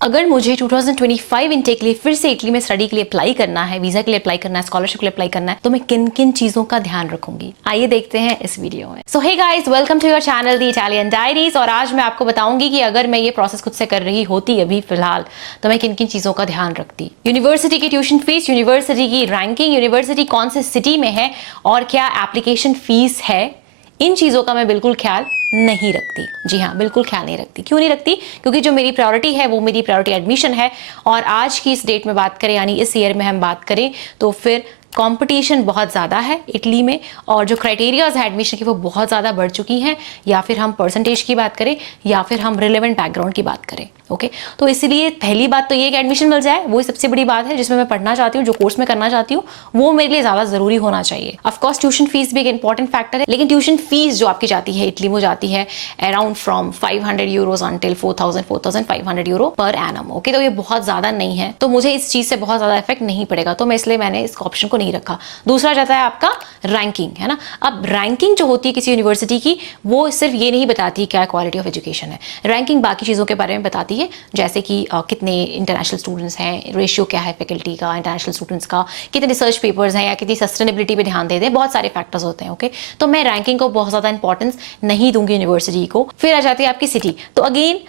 अगर मुझे 2025 इनटेक के लिए फिर से इटली में स्टडी के लिए अप्लाई करना है, वीजा के लिए अप्लाई करना है, स्कॉलरशिप के लिए अप्लाई करना है, तो मैं किन किन चीजों का ध्यान रखूंगी, आइए देखते हैं इस वीडियो में। So hey guys, welcome to your channel the Italian Diaries. और आज मैं आपको बताऊंगी कि अगर मैं ये प्रोसेस खुद से कर रही होती अभी फिलहाल, तो मैं किन किन चीजों का ध्यान रखती। यूनिवर्सिटी की ट्यूशन फीस, यूनिवर्सिटी की रैंकिंग, यूनिवर्सिटी कौन से सिटी में है और क्या एप्लीकेशन फीस है, इन चीजों का मैं बिल्कुल ख्याल नहीं रखती। जी हाँ, बिल्कुल ख्याल नहीं रखती। क्यों नहीं रखती? क्योंकि जो मेरी प्रायोरिटी है वो मेरी प्रायोरिटी एडमिशन है। और आज की इस डेट में बात करें, यानी इस ईयर में हम बात करें, तो फिर कंपटीशन बहुत ज़्यादा है इटली में, और जो क्राइटेरियाज है एडमिशन की वो बहुत ज़्यादा बढ़ चुकी हैं। या फिर हम परसेंटेज की बात करें या फिर हम रिलेवेंट बैकग्राउंड की बात करें। ओके, तो इसलिए पहली बात तो ये कि एडमिशन मिल जाए, वो सबसे बड़ी बात है जिसमें मैं पढ़ना चाहती हूँ, जो कोर्स में करना चाहती हूँ वो मेरे लिए ज़्यादा ज़रूरी होना चाहिए। ऑफकोर्स ट्यूशन फीस भी एक इंपॉर्टेंट फैक्टर है, लेकिन ट्यूशन फीस जो आपकी जाती है इटली में जाती है around from 500 euros until 4,500 euro per annum. Okay, तो ये बहुत ज़्यादा नहीं है, तो मुझे इस चीज़ से बहुत ज़्यादा इफेक्ट नहीं पड़ेगा, तो मैं इसलिए मैंने इस ऑप्शन को नहीं रखा। दूसरा जाता है आपका रैंकिंग, है ना। अब रैंकिंग जो होती है किसी यूनिवर्सिटी की, वो सिर्फ ये नहीं बताती क्या क्वालिटी ऑफ एजुकेशन है। रैंकिंग बाकी चीज़ों के बारे में बताती है, जैसे कि कितने इंटरनेशनल स्टूडेंट्स हैं, रेशियो क्या है फैकल्टी का इंटरनेशनल स्टूडेंट्स का, कितने रिसर्च पेपर्स हैं, या कितनी सस्टेनेबिलिटी पे ध्यान देते हैं, बहुत सारे फैक्टर्स होते हैं। ओके, तो मैं रैंकिंग को बहुत ज़्यादा इंपॉर्टेंस नहीं दूंगी यूनिवर्सिटी को। फिर आ जाती है आपकी सिटी। तो अगेन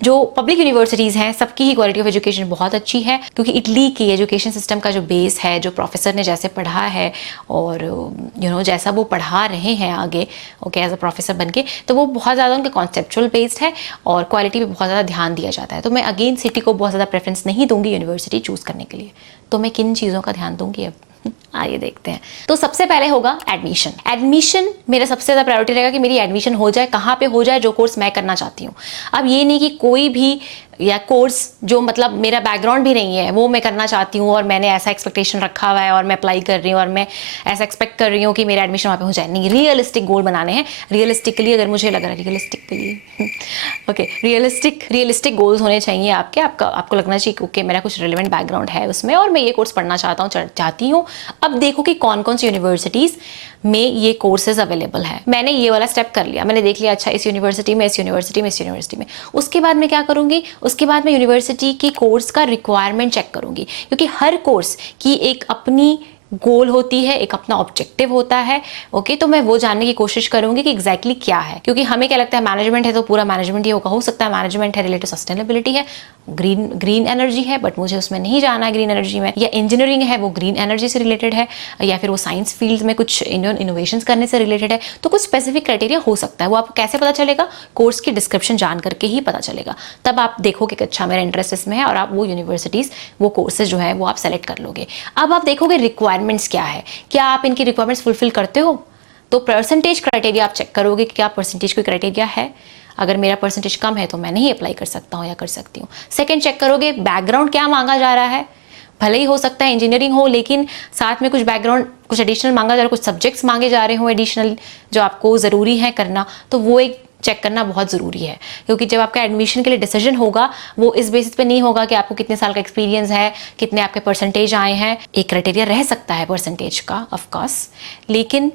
जो पब्लिक यूनिवर्सिटीज़ हैं सबकी ही क्वालिटी ऑफ एजुकेशन बहुत अच्छी है, क्योंकि इटली की एजुकेशन सिस्टम का जो बेस है, जो प्रोफेसर ने जैसे पढ़ा है और जैसा वो पढ़ा रहे हैं आगे ओके एज अ प्रोफेसर बन के, तो वो बहुत ज़्यादा उनके कॉन्सेप्चुअल बेस्ड है और क्वालिटी पे बहुत ज़्यादा ध्यान दिया जाता है। तो मैं अगेन सिटी को बहुत ज़्यादा प्रेफरेंस नहीं दूंगी यूनिवर्सिटी चूज़ करने के लिए। तो मैं किन चीज़ों का ध्यान दूंगी अब आइए देखते हैं। तो सबसे पहले होगा एडमिशन। एडमिशन मेरा सबसे ज़्यादा प्रायोरिटी रहेगा कि मेरी एडमिशन हो जाए, कहाँ पे हो जाए, जो कोर्स मैं करना चाहती हूँ। अब ये नहीं कि कोई भी या कोर्स जो मतलब मेरा बैकग्राउंड भी नहीं है वो मैं करना चाहती हूँ और मैंने ऐसा एक्सपेक्टेशन रखा हुआ है और मैं अप्लाई कर रही हूँ और मैं ऐसा एक्सपेक्ट कर रही हूँ कि मेरा एडमिशन वहाँ पे हो जाए। नहीं, रियलिस्टिक गोल बनाने हैं। रियलिस्टिकली अगर मुझे लग रहा है ओके, रियलिस्टिक गोल्स होने चाहिए आपके। आपको लगना चाहिए कि ओके मेरा कुछ रिलेवेंट बैकग्राउंड है उसमें और मैं ये कोर्स पढ़ना चाहती हूँ। अब देखो कि कौन कौन सी यूनिवर्सिटीज़ में ये कोर्सेज अवेलेबल है। मैंने ये वाला स्टेप कर लिया, मैंने देख लिया अच्छा इस यूनिवर्सिटी में, इस यूनिवर्सिटी में, इस यूनिवर्सिटी में। उसके बाद मैं क्या करूँगी, उसके बाद मैं यूनिवर्सिटी की कोर्स का रिक्वायरमेंट चेक करूँगी, क्योंकि हर कोर्स की एक अपनी गोल होती है, एक अपना ऑब्जेक्टिव होता है। ओके, तो मैं वो जानने की कोशिश करूंगी कि एग्जैक्टली क्या है, क्योंकि हमें क्या लगता है मैनेजमेंट है तो पूरा मैनेजमेंट ही होगा। हो सकता है मैनेजमेंट है रिलेटेड सस्टेनेबिलिटी है, ग्रीन एनर्जी है, बट मुझे उसमें नहीं जाना है ग्रीन एनर्जी में, या इंजीनियरिंग है वो ग्रीन एनर्जी से रिलेटेड है, या फिर वो साइंस फील्ड में कुछ इनोवेशन करने से रिलेटेड है। तो कुछ स्पेसिफिक क्राइटेरिया हो सकता है। वो आपको कैसे पता चलेगा? कोर्स की डिस्क्रिप्शन जान करके ही पता चलेगा। तब आप देखोगे कि अच्छा मेरा इंटरेस्ट इसमें है और आप वो यूनिवर्सिटीज़, वो कोर्सेज जो है वो आप सेलेक्ट कर लोगे। अब आप देखोगे रिक्वायरमेंट्स क्या है, क्या आप इनकी रिक्वायरमेंट्स फुलफिल करते हो। तो परसेंटेज क्राइटेरिया आप चेक करोगे कि क्या परसेंटेज कोई क्राइटेरिया है। अगर मेरा परसेंटेज कम है तो मैं नहीं अप्लाई कर सकता हूँ या कर सकती हूँ। सेकंड, चेक करोगे बैकग्राउंड क्या मांगा जा रहा है। भले ही हो सकता है इंजीनियरिंग हो, लेकिन साथ में कुछ बैकग्राउंड, कुछ एडिशनल मांगा जा रहा है, कुछ सब्जेक्ट्स मांगे जा रहे हो एडिशनल जो आपको ज़रूरी है करना, तो वो एक चेक करना बहुत ज़रूरी है। क्योंकि जब आपका एडमिशन के लिए डिसीजन होगा वो इस बेसिस पे नहीं होगा कि आपको कितने साल का एक्सपीरियंस है, कितने आपके परसेंटेज आए हैं। एक क्राइटेरिया रह सकता है परसेंटेज का ऑफकोर्स, लेकिन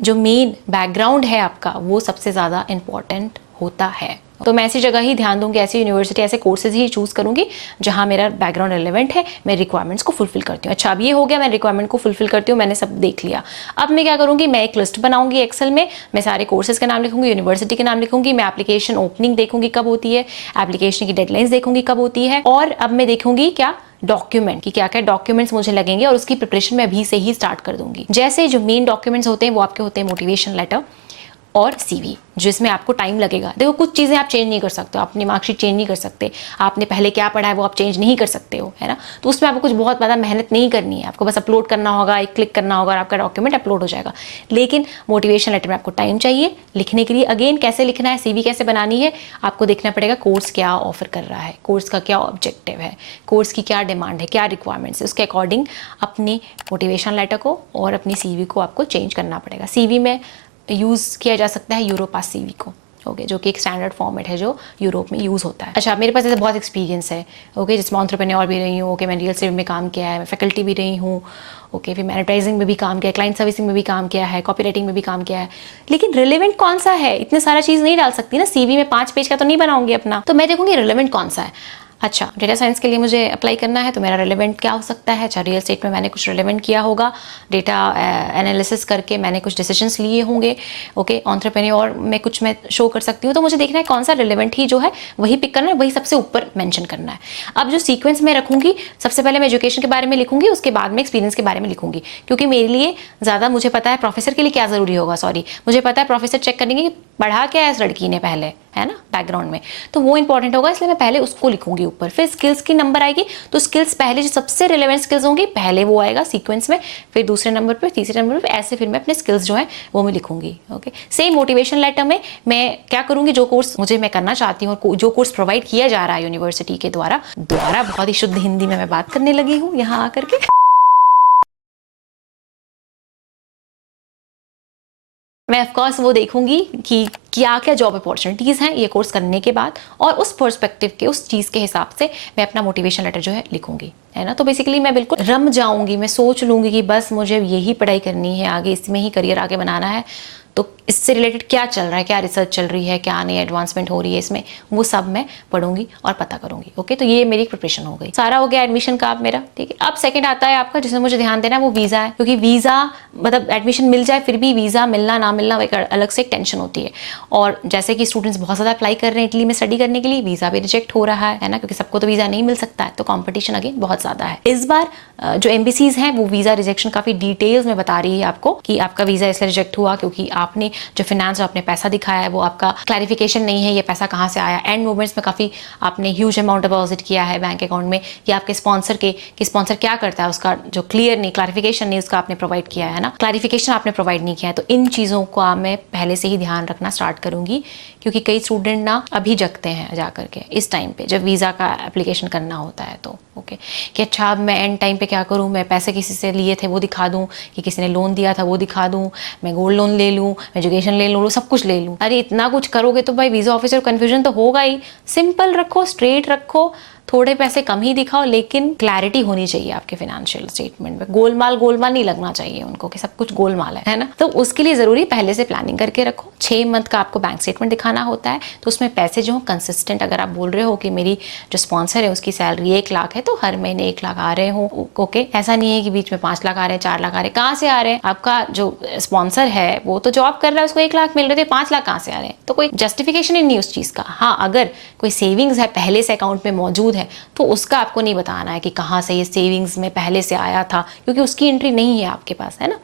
जो मेन बैकग्राउंड है आपका वो सबसे ज़्यादा इम्पॉर्टेंट होता है। तो मैं ऐसी जगह ही ध्यान दूंगी, ऐसी यूनिवर्सिटी, ऐसे कोर्सेज ही चूज़ करूंगी जहां मेरा बैकग्राउंड रिलेवेंट है, मैं रिक्वायरमेंट्स को फुलफिल करती हूँ। अच्छा, अब ये हो गया, मैं रिक्वायरमेंट को फुलफिल करती हूँ, मैंने सब देख लिया। अब मैं क्या करूँगी, मैं एक लिस्ट बनाऊंगी एक्सेल में, मैं सारे कोर्सेज के नाम लिखूंगी, यूनिवर्सिटी के नाम लिखूंगी, मैं एप्लीकेशन ओपनिंग देखूंगी कब होती है, एप्लीकेशन की डेडलाइंस देखूंगी कब होती है, और अब मैं देखूंगी क्या डॉक्यूमेंट की क्या क्या डॉक्यूमेंट्स मुझे लगेंगे, और उसकी प्रिपरेशन मैं अभी से ही स्टार्ट कर दूंगी। जैसे जो मेन डॉक्यूमेंट्स होते हैं वो आपके होते हैं मोटिवेशन लेटर और सीवी, जिसमें आपको टाइम लगेगा। देखो, कुछ चीज़ें आप चेंज नहीं कर सकते, आप अपनी मार्कशीट चेंज नहीं कर सकते, आपने पहले क्या पढ़ा है वो आप चेंज नहीं कर सकते हो, है ना। तो उसमें आपको कुछ बहुत ज़्यादा मेहनत नहीं करनी है, आपको बस अपलोड करना होगा, एक क्लिक करना होगा और आपका डॉक्यूमेंट अपलोड हो जाएगा। लेकिन मोटिवेशन लेटर में आपको टाइम चाहिए लिखने के लिए। अगेन कैसे लिखना है, सीवी कैसे बनानी है, आपको देखना पड़ेगा कोर्स क्या ऑफर कर रहा है, कोर्स का क्या ऑब्जेक्टिव है, कोर्स की क्या डिमांड है, क्या रिक्वायरमेंट्स है, उसके अकॉर्डिंग अपनी मोटिवेशन लेटर को और अपनी सीवी को आपको चेंज करना पड़ेगा। सीवी में यूज़ किया जा सकता है यूरोपास सीवी को, ओके, जो कि एक स्टैंडर्ड फॉर्मेट है जो यूरोप में यूज़ होता है। अच्छा, मेरे पास ऐसे बहुत एक्सपीरियंस है, ओके, जिसमें एंटरप्रेन्योर भी रही हूँ, ओके, मैं रियल एस्टेट में काम किया है, मैं फैकल्टी भी रही हूँ, ओके, फिर मैं एडवर्टाइजिंग में भी काम किया है, क्लाइंट सर्विसिंग में भी काम किया है, कॉपी राइटिंग में भी काम किया है। लेकिन रिलेवेंट कौन सा है, इतने सारा चीज़ नहीं डाल सकती ना, सीवी में 5 पेज का तो नहीं बनाऊंगी अपना, तो मैं देखूंगी रिलेवेंट कौन सा है। अच्छा, डेटा साइंस के लिए मुझे अप्लाई करना है तो मेरा रिलेवेंट क्या हो सकता है? अच्छा, रियल एस्टेट में मैंने कुछ रिलेवेंट किया होगा, डेटा एनालिसिस करके मैंने कुछ डिसीजंस लिए होंगे, ओके, एंटरप्रेन्योर में कुछ मैं शो कर सकती हूँ, तो मुझे देखना है कौन सा रिलेवेंट ही जो है वही पिक करना है, वही सबसे ऊपर मेंशन करना है। अब जो सीक्वेंस में रखूंगी, सबसे पहले मैं एजुकेशन के बारे में लिखूंगी, उसके बाद में एक्सपीरियंस के बारे में लिखूंगी, क्योंकि मेरे लिए ज़्यादा मुझे पता है प्रोफेसर के लिए क्या ज़रूरी होगा, सॉरी, मुझे पता है प्रोफेसर चेक करेंगे कि पढ़ा क्या है इस लड़की ने पहले, है ना, बैकग्राउंड में, तो वो इंपॉर्टेंट होगा, इसलिए मैं पहले उसको लिखूंगी ऊपर। फिर स्किल्स की नंबर आएगी, तो स्किल्स पहले जो सबसे रिलेवेंट स्किल्स होंगी पहले वो आएगा सीक्वेंस में, फिर दूसरे नंबर पे, तीसरे नंबर पे, ऐसे फिर मैं अपने स्किल्स जो है वो मैं लिखूंगी। ओके, सेम मोटिवेशन लेटर में मैं क्या करूंगी, जो कोर्स मुझे मैं करना चाहती हूँ और जो कोर्स प्रोवाइड किया जा रहा है यूनिवर्सिटी के द्वारा बहुत ही शुद्ध हिंदी में मैं बात करने लगी हूँ यहाँ आकर के। मैं ऑफकोर्स वो देखूंगी कि क्या क्या जॉब अपॉर्चुनिटीज़ हैं ये कोर्स करने के बाद, और उस पर्सपेक्टिव के, उस चीज़ के हिसाब से मैं अपना मोटिवेशन लेटर जो है लिखूंगी, है ना। तो बेसिकली मैं बिल्कुल रम जाऊंगी, मैं सोच लूंगी कि बस मुझे यही पढ़ाई करनी है, आगे इसमें ही करियर आगे बनाना है, तो इससे रिलेटेड क्या चल रहा है, क्या रिसर्च चल रही है, क्या नई एडवांसमेंट हो रही है इसमें, वो सब मैं पढ़ूंगी और पता करूंगी। ओके, तो ये मेरी प्रिपरेशन हो गई, सारा हो गया एडमिशन का अब मेरा, ठीक है। अब सेकंड आता है आपका, जिसमें मुझे ध्यान देना है, वो वीज़ा है, क्योंकि वीज़ा मतलब एडमिशन मिल जाए फिर भी वीज़ा मिलना ना मिलना एक अलग से एक टेंशन होती है। और जैसे कि स्टूडेंट्स बहुत ज़्यादा अप्लाई कर रहे हैं इटली में स्टडी करने के लिए, वीज़ा भी रिजेक्ट हो रहा है ना, क्योंकि सबको तो वीज़ा नहीं मिल सकता है, तो कॉम्पिटिशन अगेन बहुत ज़्यादा है। इस बार जो एम्बेसीज हैं वो वीज़ा रिजेक्शन काफ़ी डिटेल्स में बता रही है आपको कि आपका वीज़ा इसलिए रिजेक्ट हुआ क्योंकि आपने जो फिनेंस, आपने पैसा दिखाया है वो आपका क्लैरिफिकेशन नहीं है, ये पैसा कहाँ से आया, एंड मूवमेंट्स में काफ़ी आपने ह्यूज अमाउंट डिपॉजिट किया है बैंक अकाउंट में, या आपके स्पॉन्सर के कि स्पॉन्सर क्या करता है उसका जो क्लियर नहीं, क्लैरिफिकेशन नहीं उसका आपने प्रोवाइड किया है ना, क्लैरिफिकेशन आपने प्रोवाइड नहीं किया है। तो इन चीज़ों का मैं पहले से ही ध्यान रखना स्टार्ट करूंगी, क्योंकि कई स्टूडेंट ना अभी जगते हैं जा करके इस टाइम पे जब वीज़ा का एप्लीकेशन करना होता है, तो ओके कि अच्छा अब मैं एंड टाइम पे क्या करूं, मैं पैसे किसी से लिए थे वो दिखा दूं, कि किसी ने लोन दिया था वो दिखा दूं, मैं गोल्ड लोन ले लूं, मैं एजुकेशन ले लूं, सब कुछ ले लूं। अरे इतना कुछ करोगे तो भाई वीज़ा ऑफिसर कन्फ्यूजन तो होगा ही। सिंपल रखो, स्ट्रेट रखो, थोड़े पैसे कम ही दिखाओ, लेकिन क्लैरिटी होनी चाहिए आपके फाइनेंशियल स्टेटमेंट में। गोलमाल गोलमाल नहीं लगना चाहिए उनको कि सब कुछ गोलमाल है ना। तो उसके लिए जरूरी पहले से प्लानिंग करके रखो। 6 मंथ का आपको बैंक स्टेटमेंट दिखाना होता है, तो उसमें पैसे जो कंसिस्टेंट, अगर आप बोल रहे हो कि मेरी जो स्पॉन्सर है उसकी सैलरी 1 लाख है तो हर महीने 1 लाख आ रहे हो, ओके, ऐसा नहीं है कि बीच में 5 लाख आ रहे हैं, 4 लाख आ रहे हैं। कहाँ से आ रहे हैं? आपका जो स्पॉन्सर है वो तो जॉब कर रहा है, उसको 1 लाख मिल रहे थे, 5 लाख कहाँ से आ रहे हैं? तो कोई जस्टिफिकेशन ही नहीं उस चीज़ का। हाँ, अगर कोई सेविंग्स है पहले से अकाउंट में मौजूद है तो उसका आपको नहीं बताना है कि कहाँ से ये सेविंग्स में पहले से आया था, क्योंकि उसकी एंट्री नहीं है आपके पास, है ना।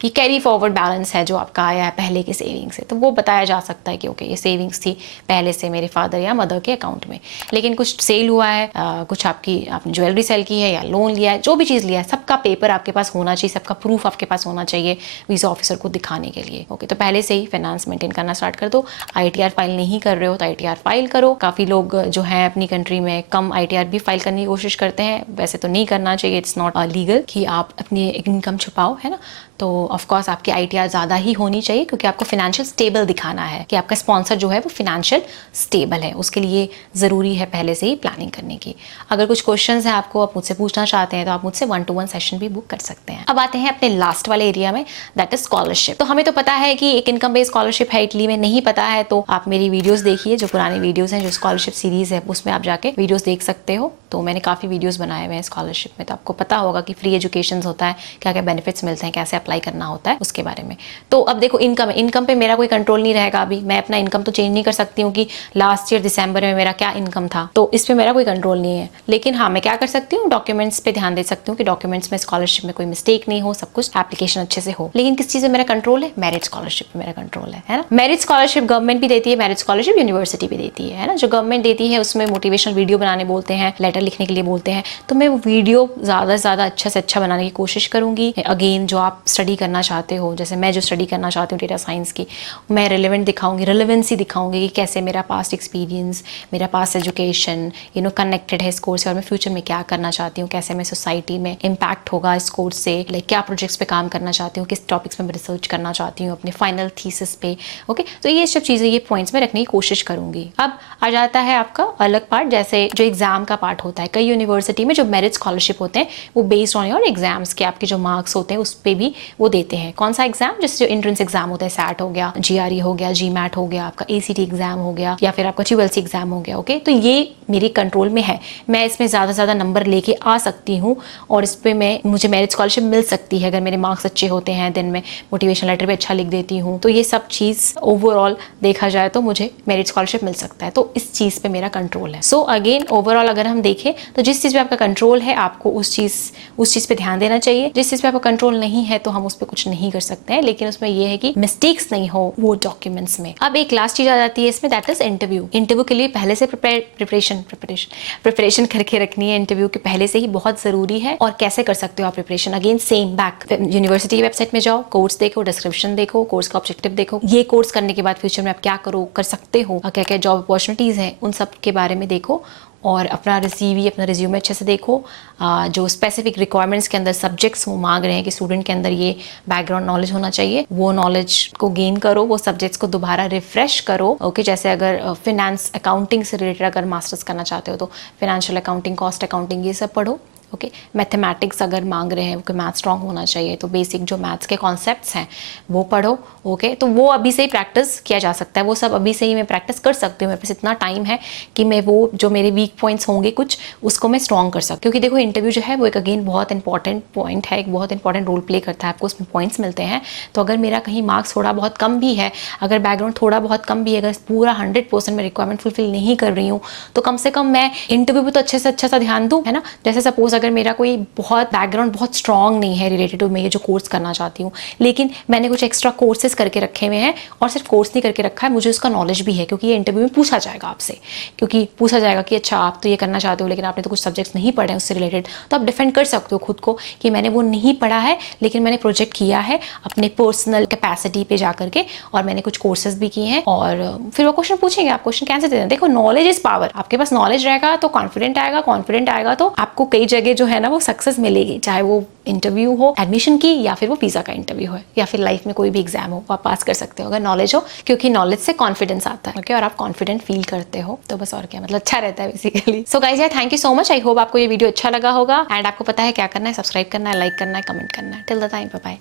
कि कैरी फॉरवर्ड बैलेंस है जो आपका आया है पहले के सेविंग्स से, तो वो बताया जा सकता है कि ओके ये सेविंग्स थी पहले से मेरे फादर या मदर के अकाउंट में। लेकिन कुछ सेल हुआ है, कुछ आपने ज्वेलरी सेल की है या लोन लिया है, जो भी चीज़ लिया है सबका पेपर आपके पास होना चाहिए, सबका प्रूफ आपके पास होना चाहिए वीज़ा ऑफिसर को दिखाने के लिए। ओके, तो पहले से ही फाइनेंस मेंटेन करना स्टार्ट कर दो। ITR फाइल नहीं कर रहे हो तो ITR फाइल करो। काफ़ी लोग जो है अपनी कंट्री में कम ITR भी फाइल करने की कोशिश करते हैं, वैसे तो नहीं करना चाहिए, इट्स नॉट लीगल कि आप अपनी इनकम छुपाओ, है ना। तो ऑफकोर्स आपकी ITR ज़्यादा ही होनी चाहिए, क्योंकि आपको फिनेंशियल स्टेबल दिखाना है कि आपका स्पॉन्सर जो है वो फिनेंशियल स्टेबल है। उसके लिए ज़रूरी है पहले से ही प्लानिंग करने की। अगर कुछ क्वेश्चंस हैं आपको, आप मुझसे पूछना चाहते हैं तो आप मुझसे 1-to-1 सेशन भी बुक कर सकते हैं। अब आते हैं अपने लास्ट वाले एरिया में, दैट इज स्कॉलरशिप। तो हमें तो पता है कि एक इनकम बेस्ड स्कॉलरशिप है इटली में, नहीं पता है तो आप मेरी वीडियोज़ देखिए, जो पुरानी वीडियोज़ हैं, जो स्कॉलरशिप सीरीज़ है उसमें आप जाके वीडियोज़ देख सकते हो। तो मैंने काफ़ी वीडियोज़ बनाए हुए हैं स्कॉलरशिप में, तो आपको पता होगा कि फ्री एजुकेशन होता है, क्या क्या बेनिफिट्स मिलते हैं, कैसे अप्लाई करना होता है उसके बारे में। तो अब देखो इनकम पे मेरा कोई कंट्रोल नहीं रहेगा। अभी मैं अपना इनकम तो चेंज नहीं कर सकती हूँ कि लास्ट ईयर दिसंबर में मेरा क्या इनकम था, तो इस पे मेरा कोई कंट्रोल नहीं है। लेकिन हाँ, मैं क्या कर सकती हूँ, डॉक्यूमेंट्स पे ध्यान दे सकती हूँ कि डॉक्यूमेंट्स में स्कॉलरशिप में कोई मिस्टेक नहीं हो, सब कुछ एप्लीकेशन अच्छे से हो। लेकिन किस चीज़ में मेरा कंट्रोल है? मेरिट स्कॉलरशिप पे मेरा कंट्रोल है ना। मेरिट स्कॉलरशिप गवर्नमेंट भी देती है, मेरिट स्कॉलरशिप यूनिवर्सिटी भी देती है ना। जो गवर्नमेंट देती है उसमें मोटिवेशनल वीडियो बनाने बोलते हैं, लेटर लिखने के लिए बोलते हैं, तो मैं वो वीडियो ज़्यादा से ज़्यादा अच्छा से अच्छा बनाने की कोशिश करूँगी। अगेन जो आप स्टडी करना चाहते हो, जैसे मैं जो स्टडी करना चाहती हूँ डेटा साइंस की, मैं रिलेवेंट दिखाऊंगी, रिलेवेंसी दिखाऊंगी कि कैसे मेरा पास्ट एक्सपीरियंस, मेरा पास्ट एजुकेशन कनेक्टेड है इस कोर्स से, और मैं फ्यूचर में क्या करना चाहती हूँ, कैसे मैं सोसाइटी में इम्पैक्ट होगा इस कोर्स से, लाइक क्या प्रोजेक्ट्स पे काम करना चाहती हूँ, किस टॉपिक्स में मैं रिसर्च करना चाहती हूँ अपने फाइनल थीसिस पे। ओके, तो ये सब चीज़ें, ये पॉइंट्स में रखने की कोशिश करूँगी। अब आ जाता है आपका अलग पार्ट, जैसे जो एग्जाम का पार्ट होता है। कई यूनिवर्सिटी में जो मेरिट स्कॉलरशिप होते हैं वो बेस्ड ऑन योर एग्जाम्स के आपके जो मार्क्स होते हैं उस पर भी वो देते हैं। कौन सा एग्जाम? जैसे जो एंट्रेंस एग्जाम होता है, सैट हो गया, GRE हो गया, GMAT हो गया, आपका ACT एग्जाम हो गया, या फिर आपका QLC एग्जाम हो गया। ओके, तो ये मेरे कंट्रोल में है, मैं इसमें ज़्यादा से ज़्यादा नंबर लेके आ सकती हूँ और इस पर मुझे मेरिट स्कॉलरशिप मिल सकती है अगर मेरे मार्क्स अच्छे होते हैं, देन मैं मोटिवेशन लेटर भी अच्छा लिख देती हूँ। तो ये सब चीज़ ओवरऑल देखा जाए तो मुझे मेरिट स्कॉलरशिप मिल सकता है, तो इस चीज़ पे मेरा कंट्रोल है। सो अगेन ओवरऑल अगर हम देखें तो जिस चीज़ पे आपका कंट्रोल है आपको उस चीज़ पे ध्यान देना चाहिए। जिस चीज़ पे आपका कंट्रोल नहीं है तो हम उस पर कुछ नहीं कर सकते हैं, लेकिन उसमें यह है कि मिस्टेक्स नहीं हो वो डॉक्यूमेंट्स में। अब एक लास्ट चीज़ आ जाती है इसमें, दैट इज इंटरव्यू। इंटरव्यू के लिए पहले से प्रिपरेशन करके रखनी है, इंटरव्यू के पहले से ही बहुत ज़रूरी है। और कैसे कर सकते हो आप preparation? Again same back university की वेबसाइट में जाओ, कोर्स देखो, डिस्क्रिप्शन देखो, कोर्स का ऑब्जेक्टिव देखो, ये कोर्स करने के बाद फ्यूचर में आप क्या कर सकते हो, क्या क्या जॉब अपॉर्चुनिटीज़ हैं, उन सब के बारे में देखो। और अपना रिज्यूमे अच्छे से देखो, जो स्पेसिफिक रिक्वायरमेंट्स के अंदर सब्जेक्ट्स वो मांग रहे हैं कि स्टूडेंट के अंदर ये बैकग्राउंड नॉलेज होना चाहिए, वो नॉलेज को गेन करो, वो सब्जेक्ट्स को दोबारा रिफ्रेश करो। ओके, जैसे अगर फिनेंस अकाउंटिंग से रिलेटेड अगर मास्टर्स करना चाहते हो तो फिनेंशियल अकाउंटिंग, कॉस्ट अकाउंटिंग, ये सब पढ़ो। ओके, मैथमेटिक्स अगर मांग रहे हैं, मैथ स्ट्रांग होना चाहिए तो बेसिक जो मैथ्स के कॉन्सेप्ट्स हैं वो पढ़ो। ओके, तो वो अभी से ही प्रैक्टिस किया जा सकता है, वो सब अभी से ही मैं प्रैक्टिस कर सकती हूँ। मेरे पास इतना टाइम है कि मैं वो जो मेरे वीक पॉइंट्स होंगे कुछ, उसको मैं स्ट्रॉन्ग कर सकती हूँ। क्योंकि देखो इंटरव्यू जो है वो एक अगेन बहुत इंपॉर्टेंट पॉइंट है, एक बहुत इंपॉर्टेंट रोल प्ले करता है, आपको उसमें पॉइंट्स मिलते हैं। तो अगर मेरा कहीं मार्क्स थोड़ा बहुत कम भी है, अगर बैकग्राउंड थोड़ा बहुत कम भी है, अगर पूरा 100% मैं रिक्वायरमेंट फुलफिल नहीं कर रही हूँ, तो कम से कम मैं इंटरव्यू पर तो अच्छे से अच्छा सा ध्यान दूँ, है ना। जैसे सपोज अगर मेरा कोई बहुत बैकग्राउंड बहुत स्ट्रॉन्ग नहीं है रिलेटेड टू मैं ये जो कोर्स करना चाहती हूँ, लेकिन मैंने कुछ एक्स्ट्रा कोर्सेज करके रखे हुए हैं, और सिर्फ कोर्स नहीं करके रखा है, मुझे उसका नॉलेज भी है, क्योंकि ये इंटरव्यू में पूछा जाएगा आपसे, क्योंकि पूछा जाएगा कि अच्छा आप तो ये करना चाहते हो लेकिन आपने तो कुछ सब्जेक्ट्स नहीं पढ़े हैं उससे रिलेटेड, तो आप डिफेंड कर सकते हो खुद को कि मैंने वो नहीं पढ़ा है लेकिन मैंने प्रोजेक्ट किया है अपने पर्सनल कैपेसिटी पे जाकर के, और मैंने कुछ कोर्सेज भी किए हैं। और फिर वो क्वेश्चन पूछेंगे, आप क्वेश्चन कैंसर दे दें। देखो नॉलेज इज पावर, आपके पास नॉलेज रहेगा तो कॉन्फिडेंट आएगा तो आपको कई जगह जो है ना वो सक्सेस मिलेगी, चाहे वो इंटरव्यू हो एडमिशन की, या फिर वो वीजा का इंटरव्यू हो, या फिर लाइफ में कोई भी एग्जाम हो, आप पास कर सकते हो अगर नॉलेज हो, क्योंकि नॉलेज से कॉन्फिडेंस आता है। ओके, और आप कॉन्फिडेंट फील करते हो तो बस, और क्या, मतलब अच्छा रहता है basically. So guys, thank you so much, I hope आपको ये वीडियो अच्छा लगा होगा, एंड आपको पता है क्या करना है, सब्सक्राइब करना है, लाइक करना है, कमेंट करना है। Till the time, bye bye.